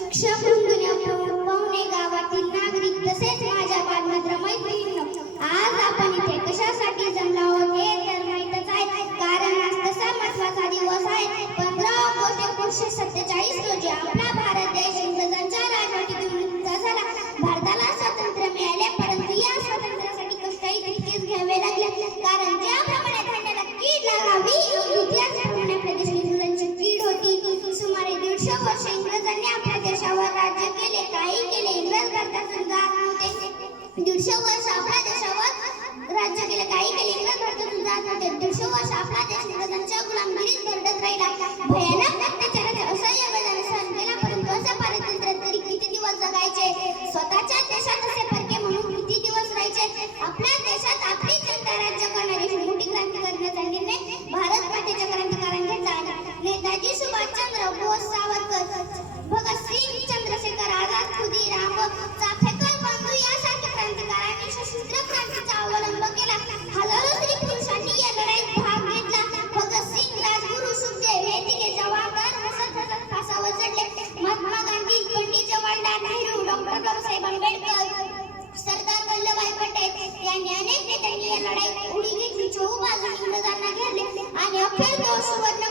शिक्षक वृंदने पाहुणे गावातील नागरिक तसेच माझ्या बालमित्र मैत्रिणींनो आज आपण इथे कशासाठी जमलो आहोत हे तर माहीतच आहे कारण आज तसा महत्त्वाचा दिवस आहे. पंधरा ऑगस्ट एकोणीसशे सत्तेचाळीस रोजी आपला भारत देश इंग्रजांच्या राजवटीतून मुक्त झाला. भारताला स्वातंत्र्य मिळाले परंतु या स्वातंत्र्यासाठी कष्टही तितकेच घ्यावे लागले. कारण ज्याप्रमाणे धान्याला कीड लागावी होती त्याचप्रमाणे आपल्या इंग्रजांची कीड होती. सुमारे दीडशे वर्षे दीडशे वर्ष आपल्या देशावर राज्य केले. काही केले इंग्रज भारतातून जात नव्हते दीडशे वर्ष आपला देश इंग्रजांच्या गुलामगिरीत भरडत राहिला. भयानक बाबासाहेब आंबेडकर सरदार वल्लभभाई पटेल यांनी अनेक नेत्यांनी या लढाईत उडी घेतली. चोहू बाजूने इंग्रजांना घेरले आणि अखेर तो सुवर्ण